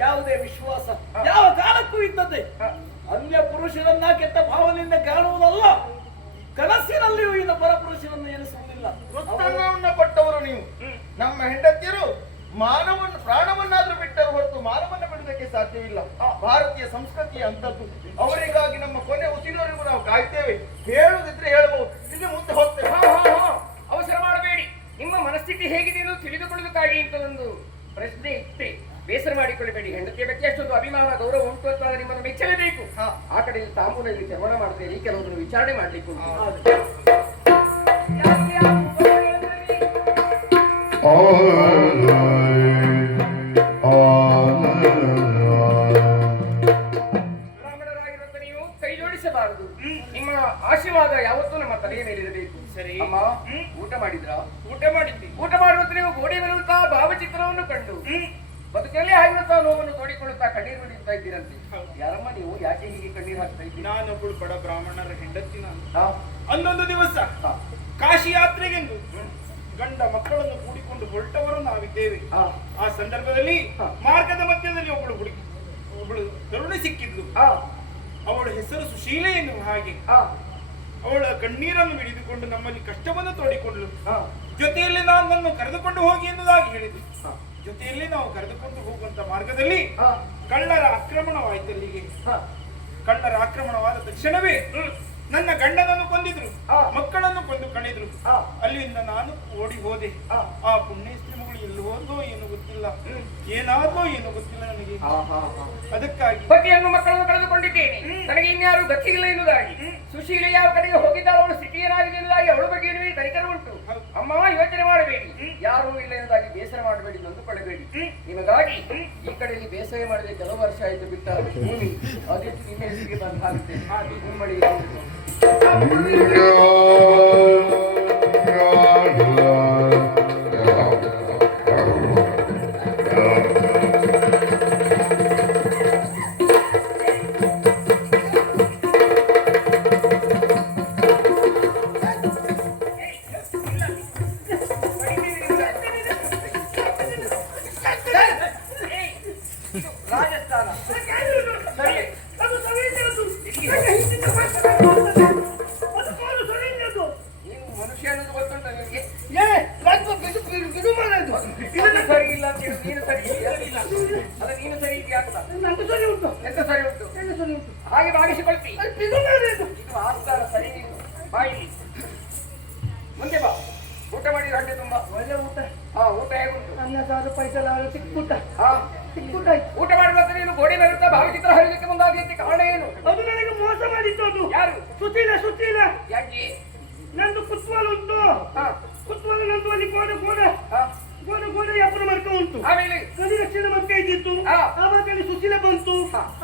ಯಾವುದೇ ವಿಶ್ವಾಸ ಯಾವ ಕಾಲಕ್ಕೂ ಇದ್ದದ್ದೇ. ಅನ್ಯ ಪುರುಷರನ್ನ ಕೆಟ್ಟ ಭಾವನೆಯಿಂದ ಕಾಣುವುದಲ್ಲ, ಕನಸಿನಲ್ಲಿಯೂ ಇನ್ನು ಪರಪುರುಷರನ್ನು ಎನಿಸುವುದಿಲ್ಲ. ವೃತ್ತನ್ನ ಪಟ್ಟವರು ನೀವು. ನಮ್ಮ ಹೆಂಡತಿಯರು ಮಾನವನ ಪ್ರಾಣವನ್ನಾದ್ರೂ ಬಿಟ್ಟರು ಹೊರತು ಮಾನವನ್ನ ಬಿಡುವುದಕ್ಕೆ ಸಾಧ್ಯವಿಲ್ಲ. ಭಾರತೀಯ ಸಂಸ್ಕೃತಿಯ ಅಂತದ್ದು. ಅವರಿಗಾಗಿ ನಮ್ಮ ಕೊನೆ ಉಸಿರಿನವರೆಗೂ ನಾವು ಕಾಯ್ತೇವೆ. ಹೇಳುವುದಿದ್ರೆ ಹೇಳಬಹುದು, ಇಲ್ಲಿ ಮುಂದೆ ಹೋಗ್ತೇವೆ. ಅವಸರ ಮಾಡಬೇಡಿ. ನಿಮ್ಮ ಮನಸ್ಥಿತಿ ಹೇಗಿದೆ ಎಂದು ತಿಳಿದುಕೊಳ್ಳುವುದಕ್ಕಾಗಿ ಅಂತ ಒಂದು ಪ್ರಶ್ನೆ ಇಟ್ಟೆ. ಬೇಸರ ಮಾಡಿಕೊಳ್ಳಬೇಡಿ. ಹೆಂಡತಿಯ ಬಗ್ಗೆ ಅಷ್ಟೊಂದು ಅಭಿಮಾನ ಗೌರವ ಉಂಟು ಅಂತ ನಿಮ್ಮನ್ನು ಮೆಚ್ಚಲೇಬೇಕು. ಆ ಕಡೆಯಲ್ಲಿ ತಾಂಬೂಲಲ್ಲಿ ಶ್ರವಣ ಮಾಡ್ತೇನೆ, ಕೆಲವೊಂದು ವಿಚಾರಣೆ ಮಾಡ್ಲಿಕ್ಕೆ ಬ್ರಾಹ್ಮಣರಾಗಿರುವಂತ ನೀವು ಕೈ ಜೋಡಿಸಬಾರದು. ನಿಮ್ಮ ಆಶೀರ್ವಾದ ಯಾವತ್ತೂ ನಮ್ಮ ತಲೆಯ ಮೇಲಿರಬೇಕು. ಸರಿ ಅಮ್ಮ, ಊಟ ಮಾಡಿದ್ರ? ಊಟ ಮಾಡಿದ್ವಿ. ಊಟ ಮಾಡುವಂತ ನೀವು ಗೋಡೆ ಮೇಲುವಂತಹ ಭಾವಚಿತ್ರವನ್ನು ಕಂಡು ಬದುಕಲ್ಲಿ ಆಗಿರುವಂತಹ ನೋವನ್ನು ತೋಡಿಕೊಳ್ಳುತ್ತಾ ಕಣ್ಣೀರು ಬಿಡುತ್ತಾ ಇದ್ದೀರಂತೆ. ಯಾರಮ್ಮ ನೀವು? ಯಾಕೆ ಹೀಗೆ ಕಣ್ಣೀರು ಹಾಕ್ತಾ ಇದ್ದೀರಿ? ನಾನೊಬ್ಬಳು ಬಡ ಬ್ರಾಹ್ಮಣರ ಹೆಂಡತಿ. ನಾನು ಅಂದೊಂದು ದಿವಸ ಕಾಶಿ ಯಾತ್ರೆಗೆಂದು ಗಂಡ ಮಕ್ಕಳನ್ನು ಕೂಡಿಕೊಂಡು ಹೊರಟವರು ನಾವಿದ್ದೇವೆ. ಆ ಸಂದರ್ಭದಲ್ಲಿ ಮಾರ್ಗದ ಮಧ್ಯದಲ್ಲಿ ಒಬ್ಬಳು ತರುಣಿ ಸಿಕ್ಕಿದ್ಲು. ಅವಳ ಹೆಸರು ಸುಶೀಲೆ ಎನ್ನುವ ಹಾಗೆ. ಅವಳ ಕಣ್ಣೀರನ್ನು ಹಿಡಿದುಕೊಂಡು ನಮ್ಮಲ್ಲಿ ಕಷ್ಟವನ್ನು ತೋಡಿಕೊಂಡ್ಳು. ಜೊತೆಯಲ್ಲಿ ನನ್ನನ್ನು ಕರೆದುಕೊಂಡು ಹೋಗಿ ಎನ್ನುವುದಾಗಿ ಹೇಳಿದ್ವಿ. ಜೊತೆಯಲ್ಲಿ ನಾವು ಕರೆದುಕೊಂಡು ಹೋಗುವಂತ ಮಾರ್ಗದಲ್ಲಿ ಕಳ್ಳರ ಆಕ್ರಮಣವಾಯಿತಲ್ಲಿಗೆ. ಕಳ್ಳರ ಆಕ್ರಮಣವಾದ ತಕ್ಷಣವೇ ನನ್ನ ಗಂಡನನ್ನು ಕೊಂದಿದ್ರು, ಮಕ್ಕಳನ್ನು ಕೊಂದು ಕಳೆದ್ರು. ಅಲ್ಲಿಂದ ನಾನು ಓಡಿ ಹೋದೆ. ಆ ಪುಣ್ಯಸ್ತ್ರೀ ಮಗಳು ಎಲ್ಲಿ ಹೋದೋ ಏನು ಗೊತ್ತಿಲ್ಲ, ಏನಾದೋ ಏನು ಗೊತ್ತಿಲ್ಲ ನನಗೆ. ಅದಕ್ಕಾಗಿ ಪತಿಯನ್ನು ಮಕ್ಕಳನ್ನು ಕಳೆದುಕೊಂಡಿದ್ದೇನೆ, ನನಗೆ ಇನ್ಯಾರು ಗತಿಯಿಲ್ಲ ಎನ್ನುವುದಾಗಿ. ಸುಶೀಲ ಯಾವ ಕಡೆಗೆ ಹೋಗಿದ್ದಾಳೆ, ಅವಳು ಸ್ಥಿತಿ ಏನಾಗಿದೆ ಎನ್ನುವುದಾಗಿ ಅವಳ ಬಗ್ಗೆ ನಿಮಗೆ ಕರಿಕರ ಉಂಟು. ಅಮ್ಮ, ಯೋಚನೆ ಮಾಡಬೇಡಿ, ಯಾರೂ ಇಲ್ಲ ಎನ್ನುವುದಾಗಿ ಬೇಸರ ಮಾಡಬೇಡಿ, ನೊಂದುಕೊಳ್ಳಬೇಡಿ. ನಿಮಗಾಗಿ ಈ ಕಡೆಯಲ್ಲಿ ಬೇಸರ ಮಾಡದೆ ಕೆಲವು ವರ್ಷ ಆಯಿತು ಬಿಟ್ಟ ಭೂಮಿ ಅದೇ ನಿಮ್ಮ ಹೆಸರಿಗೆ ಬಂದು ಹಾಕುತ್ತೆ. ಹಾಗೆ ಭಾಗಿಸಿಕೊಳ್ತಿ ಆಸ್ತಾರ ಸರಿ. ಬಾಯಿ ಮುಂದೆ ಬಾ. ಊಟ ಮಾಡಿದ್ರೆ ಹಣ್ಣೆ ತುಂಬಾ ಒಳ್ಳೆ ಊಟ. ಊಟ ಹೇಗುಂಟು? ಅನ್ನ ಸಾರು ಪೈಸಲ ಸಿಕ್ಕುಟ. ಸಿಕ್ಕುಟ ಊಟ ಮಾಡುವಂತ ನೀನು ಗೋಡೆ ಮೇಲಿರುತ್ತಾ ಭಾವಚಿತ್ರ ಹರಿಲಿಕ್ಕೆ ಮುಂದಾಗಿ ಕಾರಣ ಏನು? ಅದು ನನಗೆ ಮೋಸ ಮಾಡಿತ್ತು. ಅದು ಯಾರು? ಸುಶೀಲ. ಯಾಕೆ? ನಂದು ಕುತ್ವಾಲ ಉಂಟು. ಕುತ್ವಾಲ ನಂದು ಅಲ್ಲಿ ಗೋಡೆ ವ್ಯಾಪಾರ ಮಾಡ್ತಾ ಉಂಟು. ಆಮೇಲೆ ರಕ್ಷಣೆ ಮಾಡ್ತಾ ಇದ್ದಿತ್ತು. ಆವಾಗ ಅಲ್ಲಿ ಸುಶೀಲ ಬಂತು.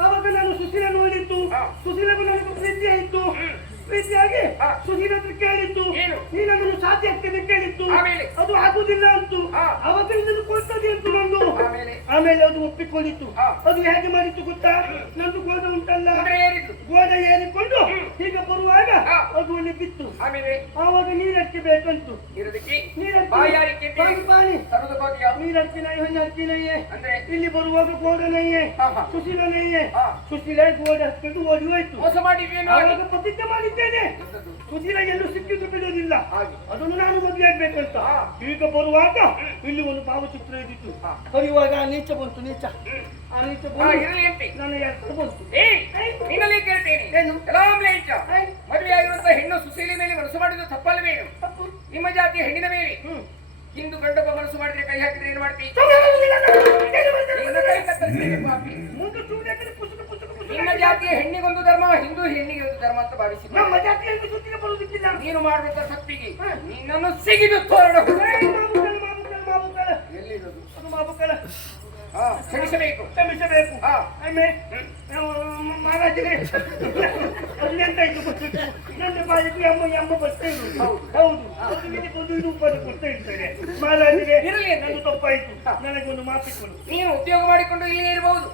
ಆವಾಗ ನಾನು ಸುಶೀಲ ನೋಡಿತ್ತು. ಸುಶೀಲ ನನಗೆ ಪ್ರೀತಿ ಆಯಿತು. ಪ್ರೀತಿಯಾಗಿ ಸುಶೀಲ ಹತ್ರ ಕೇಳಿತ್ತು, ನೀನನ್ನು ಸಾಧ್ಯ ಆಗ್ತದೆ ಕೇಳಿತ್ತು. ಅದು ಆಗುದಿಲ್ಲ ಅಂತು. ಆವಾಗ ನಿನ್ನನ್ನು ಕೊಡ್ತದೆ ಅಂತು ನಂದು. ಆಮೇಲೆ ಅದು ಒಪ್ಪಿಕೊಂಡಿತ್ತು. ಅದು ಹೇಗೆ ಮಾಡಿತ್ತು ಗೊತ್ತಾ? ನಂದು ಗೋಡೆ ಉಂಟಲ್ಲ, ಗೋಡೆ ಏರಿಕೊಂಡು ಈಗ ಬರುವಾಗ ಅದು ಅಲ್ಲಿ ಬಿತ್ತು. ಆವಾಗ ನೀರಕ್ಕೆ ಬೇಕಂತು. ನೀರಕ್ಕಿನಯ್ಯೇ ಇಲ್ಲಿ ಬರುವಾಗ ಗೋಡೆ ನಯ್ಯೆ, ಸುಶೀಲ ನಯ್ಯೆ. ಸುಶೀಲ ಗೋಡೆ ಹತ್ಕೊಂಡು ಓಡಿ ಹೋಯ್ತು. ಆವಾಗ ಪ್ರತಿಜ್ಞೆ ಮಾಡಿದ್ದೇನೆ, ಸುಶೀಲ ಎಲ್ಲೂ ಸಿಕ್ಕಿದ್ದು ಬಿಡುವುದಿಲ್ಲ, ಅದನ್ನು ನಾನು ಮದುವೆ ಆಗ್ಬೇಕಂತ. ಈಗ ಬರುವಾಗ ಇಲ್ಲಿ ಒಂದು ಭಾವಚಿತ್ರ ಇದ್ದಿತ್ತು. ಬರುವಾಗ ನೀಚ ಬಂತು. ನೀಚ ನನ್ನ ಎರಡು ಬಂತು. ಮದುವೆ ಆಗಿರುವಂತಹ ಹೆಣ್ಣು ಸುಶೀಲಿ ಮೇಲೆ ಮನಸ್ಸು ಮಾಡಿದ್ದು ತಪ್ಪಲ್ಲವೇನು? ನಿಮ್ಮ ಜಾತಿಯ ಹೆಣ್ಣಿನ ಮೇಲೆ ಹಿಂದೂ ಗಂಡೊಬ್ಬ ಮನಸ್ಸು ಮಾಡಿದ್ರೆ ಕೈ ಹಾಕಿದ್ರೆ ಏನು ಮಾಡ್ತೀವಿ? ನಿಮ್ಮ ಜಾತಿಯ ಹೆಣ್ಣಿಗೊಂದು ಧರ್ಮ, ಹಿಂದೂ ಹೆಣ್ಣಿಗೆ ಒಂದು ಧರ್ಮ ಅಂತ ಭಾವಿಸಿ ನಮ್ಮ ಜಾತಿಯಲ್ಲಿ ಸುತ್ತಿಗೆ ಬರುವುದಿಲ್ಲ. ನೀನು ಮಾಡುವಂತ ತಪ್ಪಿಗೆ ನಿನ್ನನ್ನು ಸಿಗಿದು ತೋರಣ ಮಾಬುಕಲ ಎಲ್ಲಿರೋದು ಅದು ಮಾಬುಕಲ ಕ್ಷಮಿಸಬೇಕು ಕ್ಷಮಿಸಬೇಕು ಆಮೇಲೆ ಮಹಾರಾಜರೇ ಅಲ್ಲಿ ಎಂತಾಯ್ತು ಗೊತ್ತಿತ್ತು ನನ್ನ ಬಾಯಿಗೆ ಎಮ್ಮ ಬರ್ತಾ ಇರುವುದು ಹೌದು ಅದು ನಿನಗೆ ಒಂದು ರೂಪಾಯಿ ಕೊಡ್ತಾ ಇರ್ತಾರೆ ಮಹಾರಾಜರೇ ಇರಲಿ ನನಗೆ ತಪ್ಪಾಯ್ತು ನನಗೊಂದು ಮಾಪಿಕೊಂಡು ನೀನು ಉದ್ಯೋಗ ಮಾಡಿಕೊಂಡು ಇಲ್ಲೇ ಇರಬಹುದು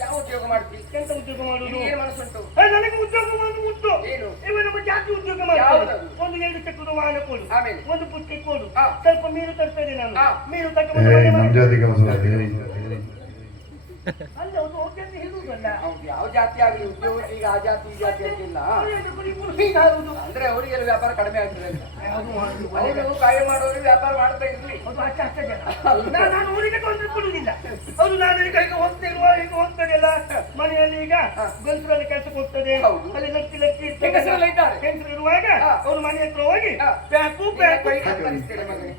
ಯಾವ ಉದ್ಯೋಗ ಮಾಡ್ತೀವಿ ಎಂತ ಉದ್ಯೋಗ ಮಾಡುದು ಏನು ಮನಸ್ಸುಂಟು ನನಗೆ ಉದ್ಯೋಗ ಮಾಡುದು ಉಂಟು ಏನು ಇವ ನಮ್ಮ ಜಾತಿ ಉದ್ಯೋಗ ಮಾಡ್ತಾರೆ ಒಂದು 2 ಚಕ್ರದ ವಾಹನ ಕೊಡು ಆಮೇಲೆ ಒಂದು ಪುಟ್ಟಿ ಕೊಡು ಹಾ. ಸ್ವಲ್ಪ ಮೀನು ತರ್ತೇನೆ ನಾನು ಮೀನು ಅಲ್ಲ ಒಂದು ಹೋಗಿ ಅಂತ ಹೇಳುವುದಲ್ಲ ಅವ್ನು ಯಾವ ಜಾತಿ ಆಗಲಿ ಉದ್ಯೋಗಕ್ಕೆ ಈಗ ಆ ಜಾತಿ ಈ ಜಾತಿ ಅಂತಿಲ್ಲ ಹೀಗಾಗುದು ಅಂದ್ರೆ ಅವರಿಗೆಲ್ಲ ವ್ಯಾಪಾರ ಕಡಿಮೆ ಆಗ್ತದೆ ಅಂತ. ಅದು ಮಾಡುದು. ಅವರು ಕಾಯ ಮಾಡೋರು ವ್ಯಾಪಾರ ಮಾಡ್ತಾ ಇರ್ಲಿ ಅದು ಅಷ್ಟ ಜನ ನಾನು ಊರಿಗೆ ತೊಂದರೆ ಕೊಡುವುದಿಲ್ಲ ಅದು ನಾನು ಈಗ ಈಗ ಹೋಗ್ತದೆಲ್ಲ ಮನೆಯಲ್ಲಿ ಈಗ ಗಂಟರಲ್ಲಿ ಕೆಲಸ ಕೊಡ್ತದೆ ಹೌದು. ಅಲ್ಲಿ ಲಕ್ಕಿ ಹೆಂಗಸರೆಲ್ಲ ಇದ್ದಾರೆ. ಹೆಂಗಸರು ಇರುವಾಗ ಅವರು ಮನೆ ಹತ್ರ ಹೋಗಿ ಪ್ಯಾಕು ಕೈ ಕತ್ತರಿಸ್ತೇನೆ ಮಗನೇ.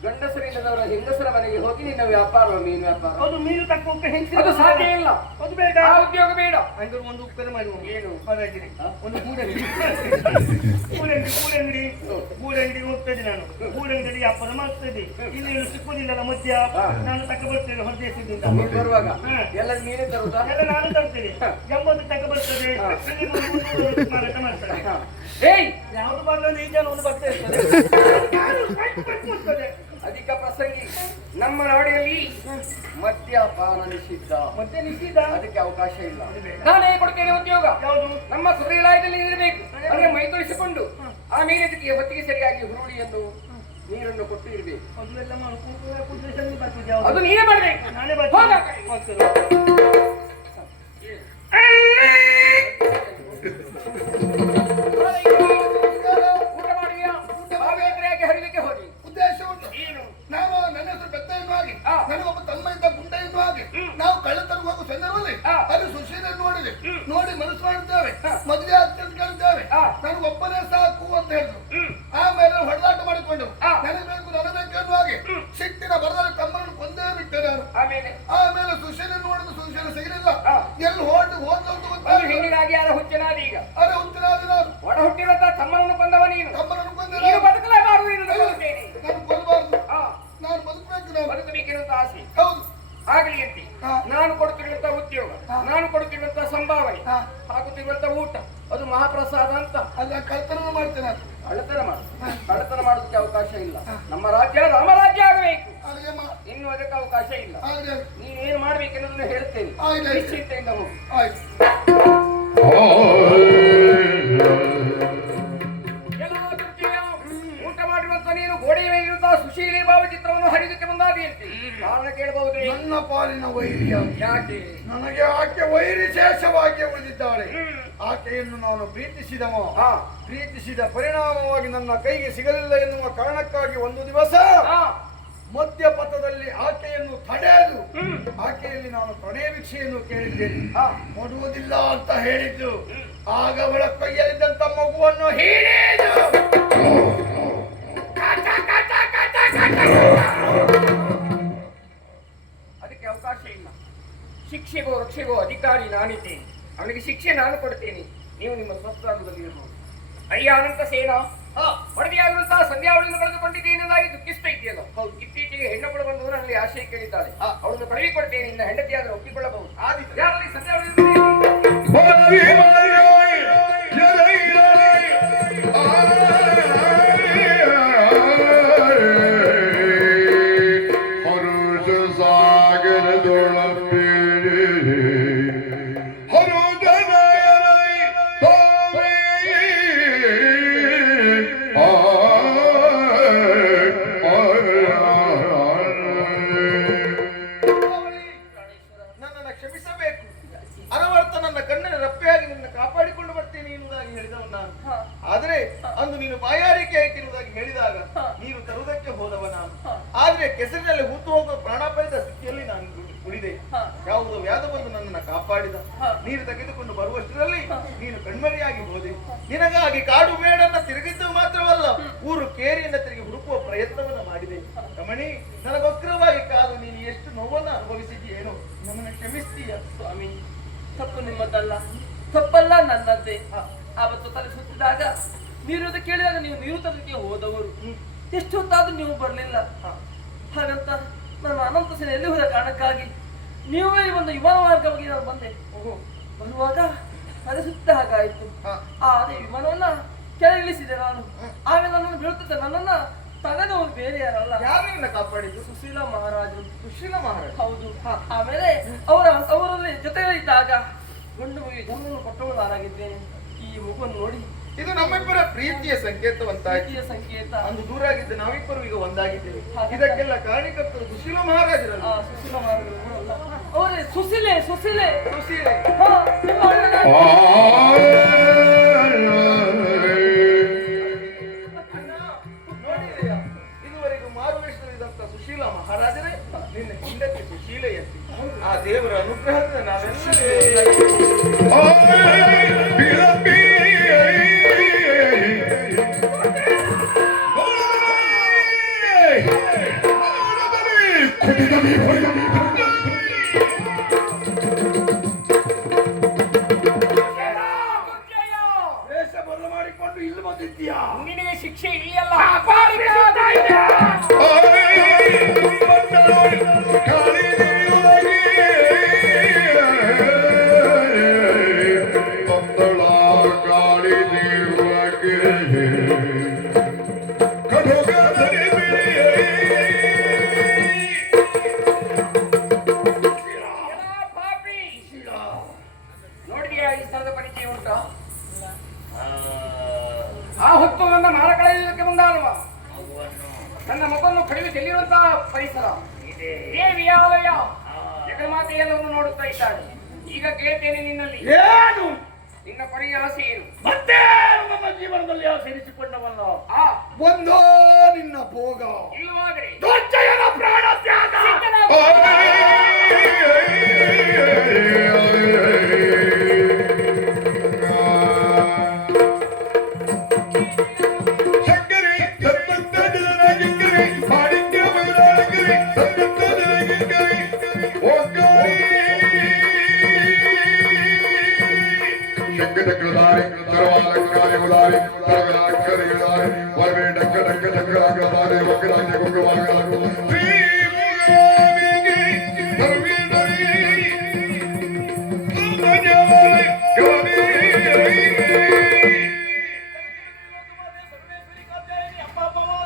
ಗಂಡಸರಿಲ್ಲದವರ ಹೆಂಗಸರ ಮನೆಗೆ ಹೋಗಿ ನಿನ್ನ ವ್ಯಾಪಾರ ಮೀನು ವ್ಯಾಪಾರ ಅದು ಮೀನು ತಕ್ಕೋಕೆ ಅದು ಸಾಧ್ಯ ಇಲ್ಲ ಅದು ಬೇಡ ಆ ಉದ್ಯೋಗ ಬೇಡ ಅಂದ್ರೆ ಒಂದು ಉಪ್ಪೆಲ್ಲ ಮಾಡಿ ಏನು ಮಹಾರಾಜರೇ ಒಂದು ಗೂಡಂಗಡಿ ಗೂಡಂಗಡಿ ಹೋಗ್ತದೆ ನಾನು ಗೂಡಂಗಡಿ ವ್ಯಾಪಾರ ಮಾಡ್ತದೆ ಇಲ್ಲಿ ಸಿಕ್ಕುದಿಲ್ಲ ಮಧ್ಯ ನಾನು ತಕ್ಕ ಬರ್ತೇನೆ ಹೊರದೇಶದಿಂದ ನೀನು ಬರುವಾಗ ಎಲ್ಲರೂ ನೀನೇ ತರುತ್ತಾ ಎಲ್ಲ ನಾನು ತರ್ತೇನೆ 80 ತಕ್ಕ ಬರ್ತದೆ ಮಾರಾಟ ಮಾಡ್ತಾರೆ ಏಯ್ ಯಾವ್ದು ಬರಲ್ಲ ಈಗ ಒಂದು ಬರ್ತಾ ಇರ್ತದೆ ಅಧಿಕ ಪ್ರಸಂಗಿ ನಮ್ಮ ನಾಡಿನಲ್ಲಿ ಮದ್ಯಪಾನ ನಿಷಿದ್ಧ ಮತ್ತೆ ನಿಶ್ಚಿತ ಅದಕ್ಕೆ ಅವಕಾಶ ಇಲ್ಲ ನಾನೇ ಕೊಡ್ತೇನೆ ಉದ್ಯೋಗ ಯಾವುದು ನಮ್ಮ ಸುರಿಲಾಯದಲ್ಲಿ ಇರಬೇಕು ಅಂದ್ರೆ ಮೈ ತೊಳಿಸಿಕೊಂಡು ಆಮೇಲೆ ಇದಕ್ಕೆ ಹೊತ್ತಿಗೆ ಸರಿಯಾಗಿ ಹುರುಳಿಯನ್ನು ನೀರನ್ನು ಕೊಟ್ಟು ಇರಬೇಕು ಮದುವೆಲ್ಲ ಮಾಡ್ಕೊಂಡು ಅದು ನೀನೇ ಮಾಡ್ಬೇಕು ನಾನೇ ಹೋಗ ಆ ಬರ್ತೀನಿ ಕಡೆ. ಊಟ ಮಾಡಿಯಾ ಬಾವಿ ಎಕರೆಯಾಗಿ ಹರಿಲಿಕ್ಕೆ ಹೋಗಿ ಉದ್ದೇಶ ಉಂಟು. ಏನು ನಾವು ನನ್ನ ಹೆಸರು ಬೆತ್ತ ಎನ್ನುವ ಹಾಗೆ ಹಾ. ನನಗೊಬ್ಬ ತಮ್ಮ ಇದ್ದ ಗುಂಡ ಎನ್ನುವ ಹಾಗೆ ನಾವು ಕಳ್ಳತನ ಹೋಗುವ ಸಂದರ್ಭದಲ್ಲಿ ಹಾ. ಅಲ್ಲಿ ಸುಶೀಲನ್ನು ನೋಡಿದೆ ನೋಡಿ ಮನಸ್ಸು ಮಾಡಿದ್ದೇವೆ ಹಾ. ಮದುವೆ ಆಗ್ತದೆ ಕೇಳಿದ್ದೇವೆ ಹಾ. ನನಗೊಬ್ಬನೇ ಸಾಕು ಅಂತ ಹೇಳಿದ್ರು ಆಮೇಲೆ ಹೊಡೆದಾಟ ಮಾಡಿಕೊಂಡು ಹಾ. ನನಗೆ ಬೇಕು ಎನ್ನುವ ಹಾಗೆ ಸಿಟ್ಟಿನ ಬರದಲ್ಲಿ ತಮ್ಮನ್ನು ಕೊಂದೇ ಬಿಟ್ಟೆ ನಾನು ಆಮೇಲೆ ಆಮೇಲೆ ಸುಶೀಲನ್ನು ನೋಡಿದ ಸುಶೀಲ ಸಿಗಲಿಲ್ಲ ಹಾ. ಎಲ್ಲಿ ಹೋದಂತ ಒಂದು ಗೊತ್ತಾಗ ಹೆಣ್ಣಿಗಾಗಿ ಯಾರ ಹುಚ್ಚನಾದ ಈಗ ಅರೆ ಉತ್ತರಾದ ನಾನು ಒಡ ಹುಟ್ಟಿರುವಂತ ತಮ್ಮನನ್ನು ಕೊಂದವ ನೀನು ತಮ್ಮನನ್ನು ಕೊಂದೆ ನೀನು ಬದುಕಲೇಬಾರದು ಎಂದು ಬದುಕುತ್ತೇನೆ. ನಾನು ಕೊಲ್ಲಬಾರ್ದು ಹಾ, ನಾನು ಬದುಕಬೇಕು ನಾನು ಬದುಕಬೇಕೆನ್ನುವಂತ ಆಸೆ ಹೌದು ಆಗಲಿ ಅಂತೆ ಹಾ. ನಾನು ಕೊಡುತ್ತಿರುವಂತ ಉದ್ಯೋಗ ಹಾ. ನಾನು ಕೊಡುತ್ತಿರುವಂತ ಸಂಭಾವನೆ ಹಾ. ಹಾಕುತ್ತಿರುವಂತ ಊಟ ಅದು ಮಹಾಪ್ರಸಾದ ಅಂತ ಅಲ್ಲ ಕಳ್ತನ ಮಾಡ್ತೇನೆ ನಾನು ಕಳ್ಳತನ ಮಾಡು ಕಳ್ಳತನ ಮಾಡೋದಕ್ಕೆ ಅವಕಾಶ ಇಲ್ಲ ನಮ್ಮ ರಾಜ್ಯ ರಾಮರಾಜ್ಯ ಆಗಬೇಕು ಅಲ್ಲಿಗೆ ಇನ್ನು ಅದಕ್ಕೆ ಅವಕಾಶ ಇಲ್ಲ ಆಗಲಿ ನೀನೇನು ಮಾಡ್ಬೇಕೆನ್ನೋದನ್ನ ಹೇಳ್ತೇನೆ ಆಯ್ತು. ನಿಶ್ಚಿಂತೆಯಿಂದ ಹೋಗು ಆಯ್ತು ಎಲ್ಲ ತೃಪ್ತಿಯ ಊಟ ಮಾಡಿರುವಂತ ನೀನು ಗೋಡೆಯ ಮೇಲಿರುವಂತಹ ಸುಶೀಲಿ ಭಾವಚಿತ್ರವನ್ನು ಹರಿದಕ್ಕೆ ಮುಂದಾದಿಯಂತೆ ಕಾರಣ ಕೇಳಬಹುದೇ ನನ್ನ ಪಾಲಿನ ವೈರಿಯ ಯಾಕೆ ನನಗೆ ಆಕೆ ವೈರಿ ಶೇಷವಾಗಿ ಉಳಿದಿದ್ದಾಳೆ ಆಕೆಯನ್ನು ನಾನು ಪ್ರೀತಿಸಿದವ ಹಾ ಪ್ರೀತಿಸಿದ ಪರಿಣಾಮವಾಗಿ ನನ್ನ ಕೈಗೆ ಸಿಗಲಿಲ್ಲ ಎನ್ನುವ ಕಾರಣಕ್ಕಾಗಿ ಒಂದು ದಿವಸ ಹಾ ಮಧ್ಯಪಥದಲ್ಲಿ ಆಕೆಯನ್ನು ತಡೆಯಲು ಆಕೆಯಲ್ಲಿ ನಾನು ಪ್ರಣಯ ಭಿಕ್ಷೆಯನ್ನು ಕೇಳಿದ್ದೇನೆ ಕೊಡುವುದಿಲ್ಲ ಅಂತ ಹೇಳಿದ್ದು ಆಗ ಅವಳ ಕೈಯಲ್ಲಿದ್ದಂತ ಮಗುವನ್ನು ಹೀರಿದು ಅದಕ್ಕೆ ಅವಕಾಶ ಇಲ್ಲ ಶಿಕ್ಷೆಗೋ ರಕ್ಷೆಗೋ ಅಧಿಕಾರಿ ನಾನಿದ್ದೇನೆ ಅವನಿಗೆ ಶಿಕ್ಷೆ ನಾನು ಕೊಡ್ತೇನೆ ನೀವು ನಿಮ್ಮ ಸ್ವಸ್ಥಾನದಲ್ಲಿ ಇರಬಹುದು ಅಯ್ಯ ಅನಂತ ಸೇನಾ ವರದಿಯಾಗಿರುವಂತಹ ಸಂಧ್ಯಾವಳಿಯನ್ನು ಕಳೆದುಕೊಂಡಿದ್ದೇನೆ ಎಂದಾಗಿ ದುಃಖಿಸ್ತಾ ಇದೆಯಲ್ಲ ಹೌದು ಇತ್ತೀಚೆಗೆ ಹೆಣ್ಣುಗಳು ಬಂದು ನನ್ನಲ್ಲಿ ಆಶಯ ಕೇಳಿದ್ದಾಳೆ ಅವಳನ್ನು ಕಳುಹಿಕೊಡ್ತೇನೆ ಇನ್ನು ಹೆಂಡತಿಯಾದರೆ ಒಪ್ಪಿಕೊಳ್ಳಬಹುದು ಯಾರಲ್ಲಿ ನನ್ನನ್ನು ಕ್ಷಮಿಸಬೇಕು ಅನವರ್ತ ನನ್ನ ಕಣ್ಣನ್ನು ರಪ್ಪೆಯಾಗಿ ನಿನ್ನ ಕಾಪಾಡಿಕೊಂಡು ಬರ್ತೇನೆ ಎನ್ನುವುದಾಗಿ ಹೇಳಿದವನು ನಾನು ಆದ್ರೆ ಅಂದು ನೀನು ಬಾಯಾರಿಕೆ ಆಯ್ತಿರುವುದಾಗಿ ಹೇಳಿದಾಗ ನೀನು ತರುವುದಕ್ಕೆ ಹೋದವ ನಾನು ಆದ್ರೆ ಕೆಸರಿನಲ್ಲಿ ಹೂತು ಹೋಗುವ ಪ್ರಾಣಾಪಾಯದ ಸ್ಥಿತಿಯಲ್ಲಿ ನಾನು ಉಳಿದೆ ಯಾವುದೋ ವ್ಯಾಧ ಬಂದು ನನ್ನನ್ನು ಕಾಪಾಡಿದ ನೀರು ತೆಗೆದುಕೊಂಡು ಬರುವಷ್ಟರಲ್ಲಿ ನೀನು ಕಣ್ಮರೆಯಾಗಿ ಹೋದೆ ನಿನಗಾಗಿ ಕಾಡು ಮೇಡನ್ನ ತಿರುಗಿದ್ದು ಮಾತ್ರವಲ್ಲ ಊರು ಕೇರಿಯಿಂದ ತಿರುಗಿ ಹುಡುಕುವ ಪ್ರಯತ್ನವನ್ನು ಮಾಡಿದೆ ರಮಣಿ ನನಗೋಸ್ಕರವಾಗಿ ಕಾದು ನೀನು ಎಷ್ಟು ನೋವನ್ನು ಅನುಭವಿಸಿದೆಯೇನೋ ನನ್ನನ್ನು ಕ್ಷಮಿಸ್ತೀಯ ಸ್ವಾಮಿ ತಪ್ಪು ನಿಮ್ಮದಲ್ಲ ತಪ್ಪಲ್ಲ ನನ್ನದ್ದೇ ಆವತ್ತು ತಲೆ ಸುತ್ತಿದಾಗ ನೀರು ಅಂತ ಕೇಳಿದಾಗ ನೀವು ನೀರು ತರಲಿಕ್ಕೆ ಹೋದವರು ಎಷ್ಟು ಹೊತ್ತಾದ್ರೂ ನೀವು ಬರಲಿಲ್ಲ. ಹಾಗಂತ ನನ್ನ ಅನಂತ ಸೇನೆಯಲ್ಲಿ ಹೋದ ಕಾರಣಕ್ಕಾಗಿ ನೀವೇ ಒಂದು ವಿಮಾನ ಮಾರ್ಗವಾಗಿ ನಾನು ಬಂದೆ. ಬರುವಾಗ ಅದೇ ಸುತ್ತ ಹಾಗಾಯ್ತು. ಅದೇ ವಿಮಾನವನ್ನ ಕೆಳಗಿಳಿಸಿದೆ ನಾನು. ಆಮೇಲೆ ನನ್ನನ್ನು ಬೀಳುತ್ತಿದ್ದ ನನ್ನನ್ನ ತಗದವರು ಬೇರೆ ಯಾರಲ್ಲ, ಯಾರನ್ನ ಕಾಪಾಡಿದ್ದು? ಸುಶೀಲ ಮಹಾರಾಜರು. ಸುಶೀಲ ಮಹಾರಾಜ? ಹೌದು. ಆಮೇಲೆ ಅವರಲ್ಲಿ ಜೊತೆಯಲ್ಲಿದ್ದಾಗ ಗಂಡು ಮಗುವಿಗೆ ಜನ್ಮವನ್ನು ಕೊಟ್ಟವಳು ನಾನಾಗಿದ್ದೇನೆ. ಈ ಮಗುವನ್ನು ನೋಡಿ ಇದು ನಮ್ಮಿಬ್ಬರ ಪ್ರೀತಿಯ ಸಂಕೇತವಂತಾಗಿ ಪ್ರೀತಿಯ ಸಂಕೇತ. ಅಂದು ದೂರ ಆಗಿದ್ದ ನಾವಿಬ್ಬರು ಈಗ ಒಂದಾಗಿದ್ದೇವೆ. ಇದಕ್ಕೆಲ್ಲ ಕಾರಣಕರ್ತರು ಸುಶೀಲ ಮಹಾರಾಜರಲ್ಲ? ಸುಶೀಲ ಮಹಾರಾಜರು ಅಲ್ಲ, ಅವರೇ ಸುಶೀಲೆ. ಸುಶೀಲೆ ಸುಶೀಲೆ. ಹಾ, ನಿಮ್ಮ ಅಣ್ಣನ ನೋಡಿದೆಯಾ, ಇದುವರೆಗೂ ಮಾರುವೇಷದಲ್ಲಿದ್ದಂತ ಸುಶೀಲ ಮಹಾರಾಜರೇ ನಿನ್ನ ಹಿಂದಕ್ಕೆ ಸುಶೀಲೆಯಂತೆ. ಆ ದೇವರ ಅನುಗ್ರಹದಿಂದ ಮಾಡಿಕೊಂಡು ಇಲ್ಲಿ ಬಂದಿದ್ದೀಯಾ? ನಿನಗೆ ಶಿಕ್ಷೆ ಇಲ್ಲಿಯಲ್ಲ. ನೋಡಿದೆಯಾ ಈ ಸ್ಥಳದ ಪರಿಚಯ ಉಂಟಾ? ಆ ಹೊತ್ತು ನನ್ನ ಮಾರ ಕಳೆಯುವುದಕ್ಕೆ ಮುಂದಾಳುವ ನನ್ನ ಮಗನ್ನು ಕಡಿಮೆ ಚೆಲ್ಲಿರುವಂತಹ ಪರಿಸರ ದೇವಿಯ ಆಲಯ ಜಗನ್ಮಾತೆ ಎಲ್ಲವನ್ನು ನೋಡುತ್ತಾ ಇದ್ದಾಳೆ. ಈಗ ಕೇಳ್ತೇನೆ ನಿನ್ನಲ್ಲಿ, ಏನು ನಿನ್ನ ಕೊನೆಯ ಆಸೆ ಏನು? ಮತ್ತೆ ನಮ್ಮ ಜೀವನದಲ್ಲಿ ಸೇರಿಸಿಕೊಂಡವಲ್ಲ. ಒಂದೋ ನಿನ್ನ ಭೋಗ, ಇಲ್ಲವಾದರೆ ದುರ್ಜಯನ ಪ್ರಾಣ ತ್ಯಾಗ. Why